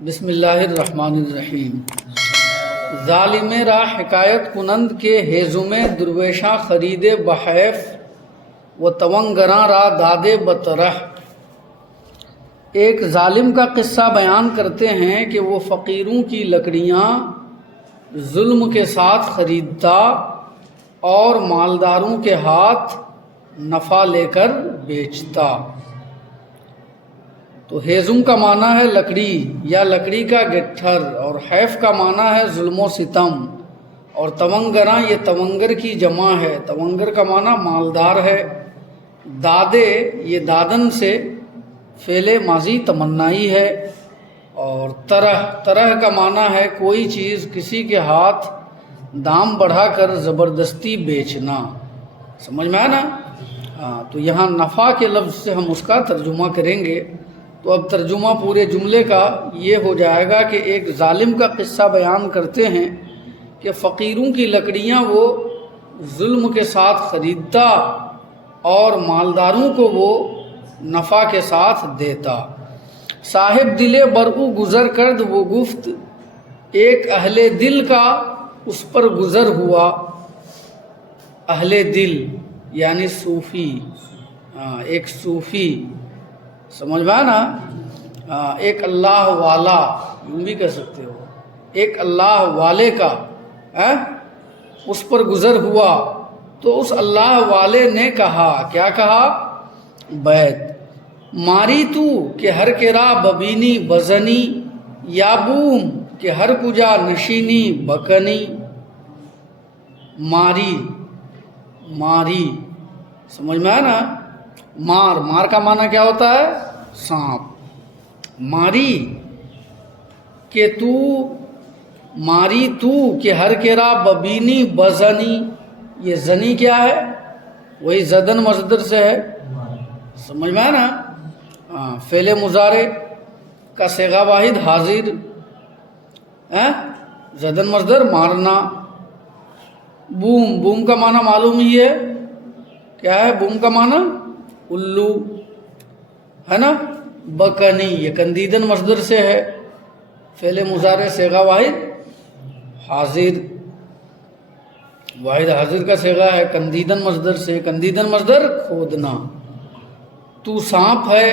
بسم اللہ الرحمن الرحیم۔ ظالم را حکایت کنند کے ہیزم درویشاں خریدے بحیف و تونگراں را دادے بطرح۔ ایک ظالم کا قصہ بیان کرتے ہیں کہ وہ فقیروں کی لکڑیاں ظلم کے ساتھ خریدتا اور مالداروں کے ہاتھ نفع لے کر بیچتا۔ تو ہیزم کا معنی ہے لکڑی یا لکڑی کا گٹھر، اور حیف کا معنی ہے ظلم و ستم، اور تونگراں یہ تونگر کی جمع ہے۔ تونگر کا معنی مالدار ہے۔ دادے یہ دادن سے فعل ماضی تمنائی ہے، اور طرح کا معنی ہے کوئی چیز کسی کے ہاتھ دام بڑھا کر زبردستی بیچنا۔ سمجھ میں آیا نا؟ تو یہاں نفع کے لفظ سے ہم اس کا ترجمہ کریں گے۔ تو اب ترجمہ پورے جملے کا یہ ہو جائے گا کہ ایک ظالم کا قصہ بیان کرتے ہیں کہ فقیروں کی لکڑیاں وہ ظلم کے ساتھ خریدتا اور مالداروں کو وہ نفع کے ساتھ دیتا۔ صاحب دل برو گزر کرد وہ گفت، ایک اہل دل کا اس پر گزر ہوا۔ اہل دل یعنی صوفی، ایک صوفی، سمجھ میں نا؟ ایک اللہ والا یوں بھی کہہ سکتے ہو، ایک اللہ والے کا اس پر گزر ہوا۔ تو اس اللہ والے نے کہا، کیا کہا؟ بیت ماری تو کہ ہر کرا ببینی بزنی، یا بوم کہ ہر کجا نشینی بکنی۔ ماری سمجھ میں آیا نا؟ مار کا معنی کیا ہوتا ہے؟ سانپ۔ ماری تو کہ ہر کرا ببینی بزنی، یہ زنی کیا ہے؟ وہی زدن مصدر سے ہے، سمجھ میں آیا نا؟ فعل مضارع کا صیغہ واحد حاضر، زدن مصدر مارنا۔ بوم کا معنی معلوم ہی ہے، کیا ہے بوم کا معنی؟ الو، ہے نا؟ بکنی یہ کندیدن مصدر سے ہے، فعل مضارع صیغہ واحد حاضر، واحد حاضر کا صیغہ ہے کندیدن مصدر سے۔ کندیدن مصدر کھودنا۔ تو سانپ ہے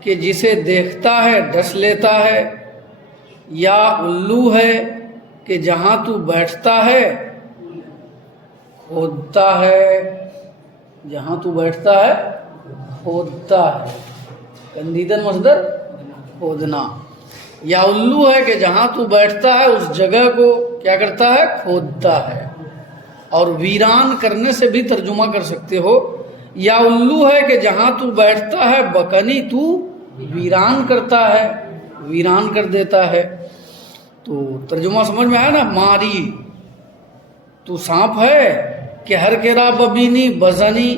کہ جسے دیکھتا ہے ڈس لیتا ہے، یا الو ہے کہ جہاں تو بیٹھتا ہے کھودتا ہے، جہاں تو بیٹھتا ہے کھودتا ہے، کندیدن مصدر کھودنا۔ یا الو ہے کہ جہاں تو بیٹھتا ہے اس جگہ کو کیا کرتا ہے؟ کھودتا ہے۔ اور ویران کرنے سے بھی ترجمہ کر سکتے ہو، یا الو ہے کہ جہاں تو بیٹھتا ہے بکنی تو ویران کرتا ہے، ویران کر دیتا ہے۔ تو ترجمہ سمجھ میں آیا نا؟ ماری تو سانپ ہے کہ ہر کرا ببینی بزنی،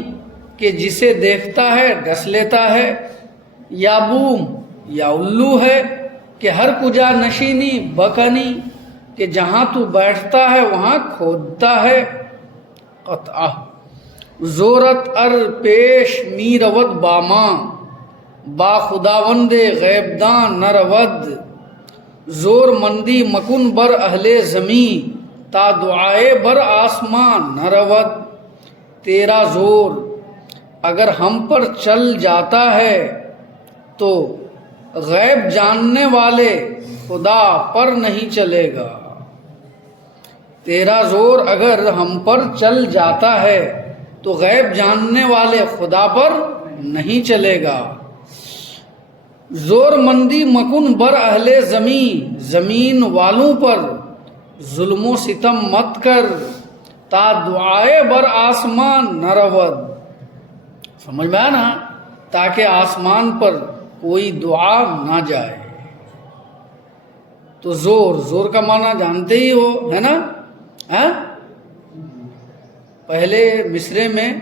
کہ جسے دیکھتا ہے ڈس لیتا ہے، یا بوم یا الو ہے کہ ہر کجا نشینی بکنی، کہ جہاں تو بیٹھتا ہے وہاں کھودتا ہے۔ قطعہ زورت ار پیش می رود باما، با خداوند غیبدان نہ رود، زور مندی مکن بر اہل زمیں، تا دعائے بر آسمان نہ رود۔ تیرا زور اگر ہم پر چل جاتا ہے تو غیب جاننے والے خدا پر نہیں چلے گا۔ تیرا زور اگر ہم پر چل جاتا ہے تو غیب جاننے والے خدا پر نہیں چلے گا۔ زور مندی مکن بر اہل زمین، زمین والوں پر ظلم و ستم مت کر، تا دعائے بر آسمان نہ رود، سمجھ میں آیا نا؟ تاکہ آسمان پر کوئی دعا نہ جائے۔ تو زور کا معنی جانتے ہی ہو، ہے نا؟ پہلے مصرے میں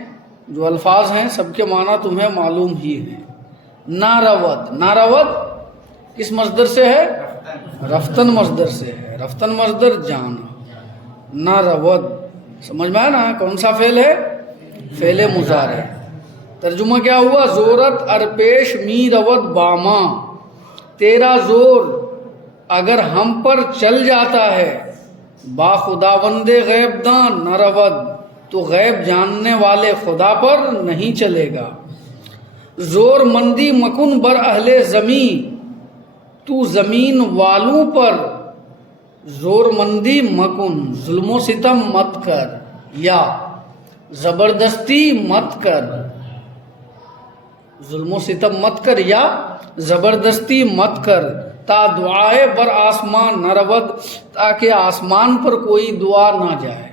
جو الفاظ ہیں سب کے معنی تمہیں معلوم ہی ہیں۔ نارود کس مصدر سے ہے؟ رفتن مصدر سے ہے، رفتن مصدر جانا۔ نارود سمجھ میں آیا نا؟ کون سا فعل ہے؟ فعل مضارع۔ ترجمہ کیا ہوا؟ زورت ارپیش می رود باما، تیرا زور اگر ہم پر چل جاتا ہے، با خداوند غیب دان نہ رود، تو غیب جاننے والے خدا پر نہیں چلے گا۔ زور مندی مکن بر اہل زمین، تو زمین والوں پر زور مندی مکن، ظلم و ستم مت کر یا زبردستی مت کر، ظلم و ستم مت کر یا زبردستی مت کر، تا دعائے بر آسمان نہ رود، تاکہ آسمان پر کوئی دعا نہ جائے،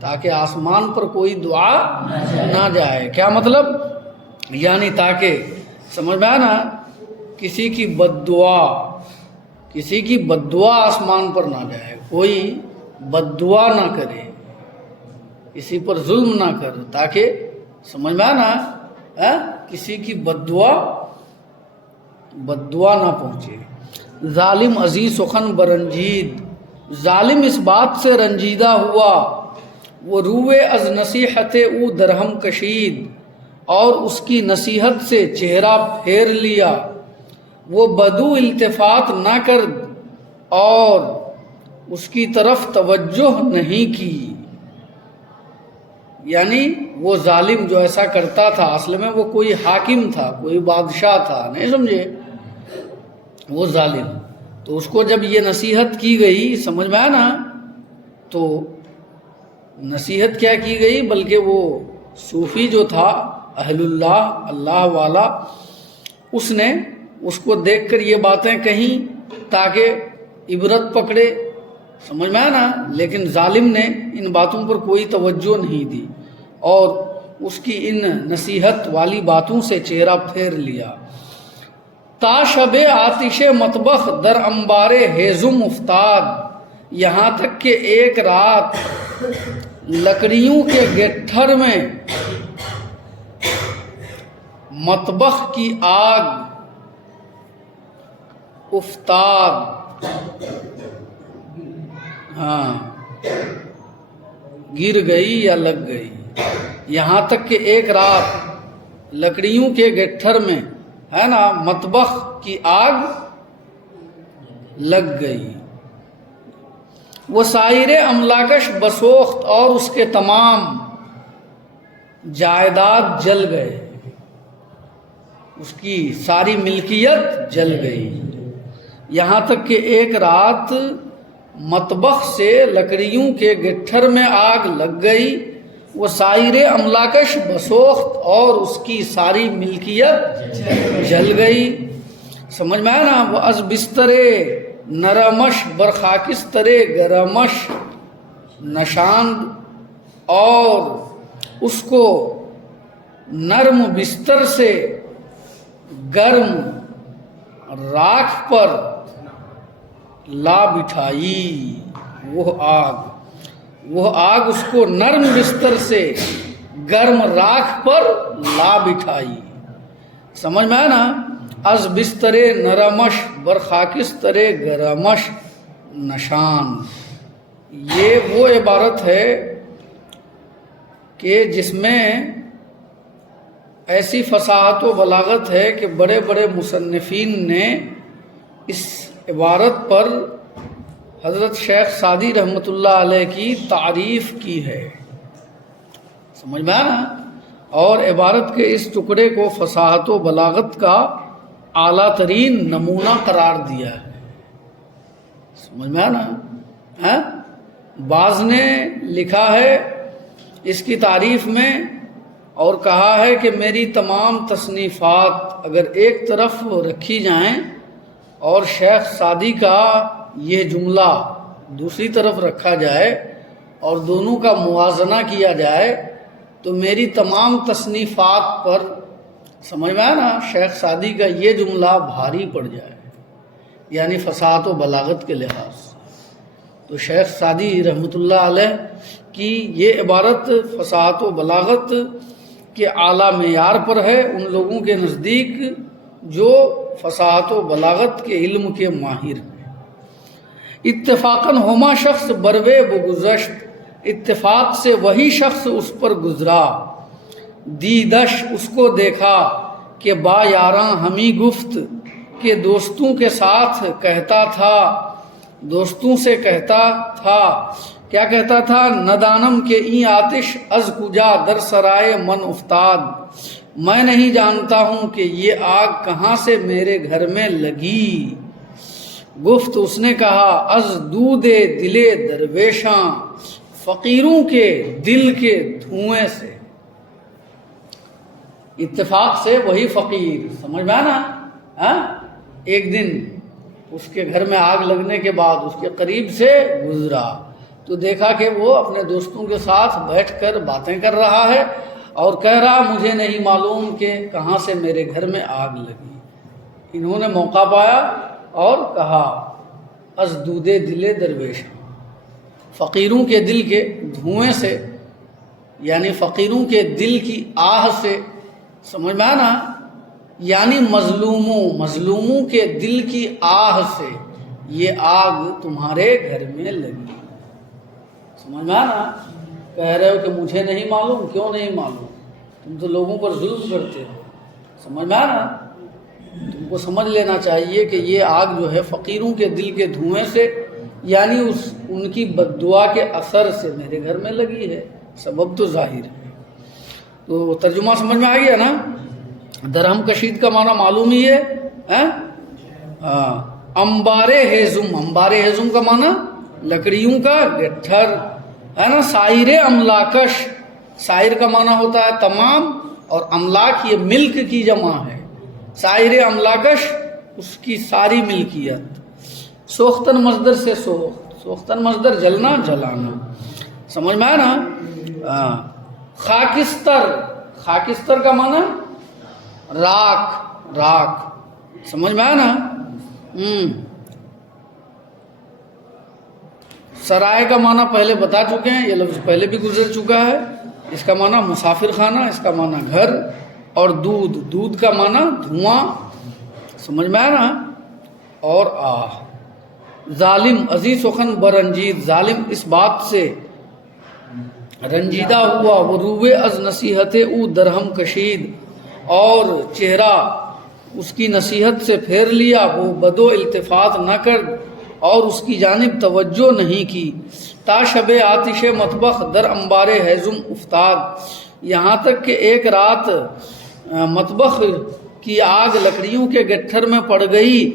تاکہ آسمان پر کوئی دعا نہ جائے۔ کیا مطلب؟ یعنی تاکہ، سمجھ میں آیا نا، کسی کی بد دعا آسمان پر نہ جائے، کوئی بد دعا نہ کرے، کسی پر ظلم نہ کر، تاکہ، سمجھ میں آیا نا، کسی کی بد دعا نہ پہنچے۔ ظالم عزیز سخن برنجید، ظالم اس بات سے رنجیدہ ہوا، وہ روئے از نصیحت او درہم کشید، اور اس کی نصیحت سے چہرہ پھیر لیا، وہ بدو التفات نہ کر اور اس کی طرف توجہ نہیں کی۔ یعنی وہ ظالم جو ایسا کرتا تھا، اصل میں وہ کوئی حاکم تھا، کوئی بادشاہ تھا، نہیں سمجھے، وہ ظالم، تو اس کو جب یہ نصیحت کی گئی، سمجھ میں آیا نا، تو نصیحت کیا کی گئی، بلکہ وہ صوفی جو تھا، اہل اللہ والا، اس نے اس کو دیکھ کر یہ باتیں کہیں تاکہ عبرت پکڑے، سمجھ میں آیا نا، لیکن ظالم نے ان باتوں پر کوئی توجہ نہیں دی اور اس کی ان نصیحت والی باتوں سے چہرہ پھیر لیا۔ تا شب آتش مطبخ در انبار ہیزم افتاد، یہاں تک کہ ایک رات لکڑیوں کے گٹھر میں مطبخ کی آگ افتاد، گر گئی یا لگ گئی، یہاں تک کہ ایک رات لکڑیوں کے گٹھر میں، ہے نا، مطبخ کی آگ لگ گئی۔ وہ سائر املاکش بسوخت، اور اس کے تمام جائیداد جل گئے، اس کی ساری ملکیت جل گئی، یہاں تک کہ ایک رات مطبخ سے لکڑیوں کے گٹھر میں آگ لگ گئی، وہ سائر املاکش بسوخت، اور اس کی ساری ملکیت جل گئی، سمجھ میں آیا نا۔ وہ از بسترے نرمش برخاکسترے گرمش نشاند، اور اس کو نرم بستر سے گرم راکھ پر لا بٹھائی، وہ آگ اس کو نرم بستر سے گرم راکھ پر لا بٹھائی، سمجھ میں آیا نا۔ از بسترے نرمش برخاکسترے گرمش نشان، یہ وہ عبارت ہے کہ جس میں ایسی فصاحت و بلاغت ہے کہ بڑے بڑے مصنفین نے اس عبارت پر حضرت شیخ سعدی رحمۃ اللہ علیہ کی تعریف کی ہے، سمجھ میں آیا نا، اور عبارت کے اس ٹکڑے کو فصاحت و بلاغت کا اعلیٰ ترین نمونہ قرار دیا ہے، سمجھ میں آیا نا۔ بعض نے لکھا ہے اس کی تعریف میں اور کہا ہے کہ میری تمام تصنیفات اگر ایک طرف رکھی جائیں اور شیخ سعدی کا یہ جملہ دوسری طرف رکھا جائے اور دونوں کا موازنہ کیا جائے تو میری تمام تصنیفات پر، سمجھ میں آیا نا، شیخ سعدی کا یہ جملہ بھاری پڑ جائے، یعنی فصاحت و بلاغت کے لحاظ سے۔ تو شیخ سعدی رحمۃ اللہ علیہ کی یہ عبارت فصاحت و بلاغت کے اعلیٰ معیار پر ہے ان لوگوں کے نزدیک جو فصاحت و بلاغت کے علم کے ماہر ہیں۔ اتفاقاً ہما شخص بروے بگذشت، اتفاق سے وہی شخص اس پر گزرا، دیدش اس کو دیکھا کہ با یاراں ہمی گفت، کہ دوستوں کے ساتھ کہتا تھا، دوستوں سے کہتا تھا، کیا کہتا تھا؟ ندانم کے این آتش از کجا در سرائے من افتاد، میں نہیں جانتا ہوں کہ یہ آگ کہاں سے میرے گھر میں لگی۔ گفت اس نے کہا از دود دل درویشاں، فقیروں کے دل کے دھوئیں سے، اتفاق سے وہی فقیر، سمجھ میں آنا؟ ایک دن اس کے گھر میں آگ لگنے کے بعد اس کے قریب سے گزرا تو دیکھا کہ وہ اپنے دوستوں کے ساتھ بیٹھ کر باتیں کر رہا ہے اور کہہ رہا مجھے نہیں معلوم کہ کہاں سے میرے گھر میں آگ لگی۔ انہوں نے موقع پایا اور کہا از دود دل درویش، فقیروں کے دل کے دھوئیں سے، یعنی فقیروں کے دل کی آہ سے، سمجھ میں آنا؟ یعنی مظلوموں کے دل کی آہ سے یہ آگ تمہارے گھر میں لگی۔ سمجھ میں آنا؟ کہہ رہے ہو کہ مجھے نہیں معلوم، کیوں نہیں معلوم؟ تم تو لوگوں پر ظلم کرتے ہو، سمجھ میں آنا؟ تم کو سمجھ لینا چاہیے کہ یہ آگ جو ہے فقیروں کے دل کے دھوئیں سے، یعنی ان کی بد دعا کے اثر سے میرے گھر میں لگی ہے، سبب تو ظاہر ہے۔ تو ترجمہ سمجھ میں آ گیا نا؟ درہم کشید کا معنی معلوم ہی ہے، انبار ہیزم، انبار ہیزم کا معنی لکڑیوں کا گٹھر ہے نا۔ سائر املاکش، سائر کا معنی ہوتا ہے تمام، اور املاک یہ ملک کی جمع ہے، سائر املاکش اس کی ساری ملکیت۔ سوختن مصدر سے سوختن مصدر جلنا جلانا، سمجھ میں آنا؟ خاکستر، خاکستر کا معنی راکھ، سمجھ میں آنا؟ سرائے کا معنی پہلے بتا چکے ہیں، یہ لفظ پہلے بھی گزر چکا ہے، اس کا معنی مسافر خانہ، اس کا معنی گھر، اور دودھ کا معنی دھواں، سمجھ میں آنا؟ اور ظالم عزیز سخن برنجید، ظالم اس بات سے رنجیدہ ہوا، وہ روے از نصیحت او درہم کشید، اور چہرہ اس کی نصیحت سے پھیر لیا، وہ بدو التفات نہ کر اور اس کی جانب توجہ نہیں کی۔ تا شب آتش مطبخ در انبار ہیزم افتاد، یہاں تک کہ ایک رات مطبخ کی آگ لکڑیوں کے گٹھر میں پڑ گئی،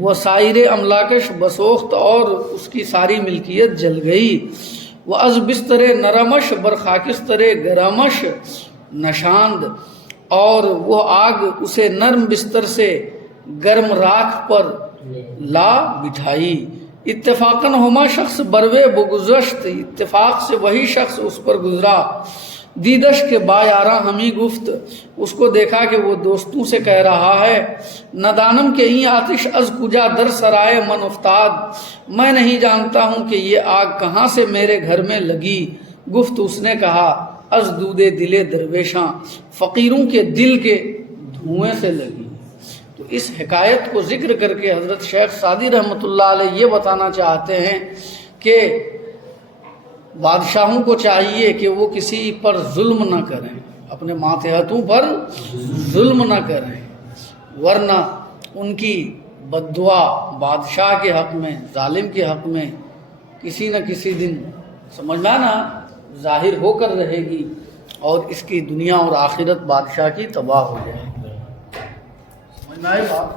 وہ سائر املاکش بسوخت اور اس کی ساری ملکیت جل گئی۔ وہ از بستر نرمش بر خاکستر گرمش نشاند، اور وہ آگ اسے نرم بستر سے گرم راکھ پر لا بٹھائی۔ اتفاقاً ہما شخص بروے بگذشت، اتفاق سے وہی شخص اس پر گزرا۔ دیدش کے با یاراں ہمیں گفت، اس کو دیکھا کہ وہ دوستوں سے کہہ رہا ہے، ندانم کے این آتش از کجا در سرائے من افتاد، میں نہیں جانتا ہوں کہ یہ آگ کہاں سے میرے گھر میں لگی۔ گفت اس نے کہا از دود دل درویشاں، فقیروں کے دل کے دھوئیں سے لگی۔ تو اس حکایت کو ذکر کر کے حضرت شیخ سعدی رحمۃ اللہ علیہ یہ بتانا چاہتے ہیں کہ بادشاہوں کو چاہیے کہ وہ کسی پر ظلم نہ کریں، اپنے ماتحتوں پر ظلم نہ کریں، ورنہ ان کی بد دعا بادشاہ کے حق میں، ظالم کے حق میں کسی نہ کسی دن، سمجھ میں نا، ظاہر ہو کر رہے گی، اور اس کی دنیا اور آخرت بادشاہ کی تباہ ہو جائے گی۔ سمجھ میں آئی بات؟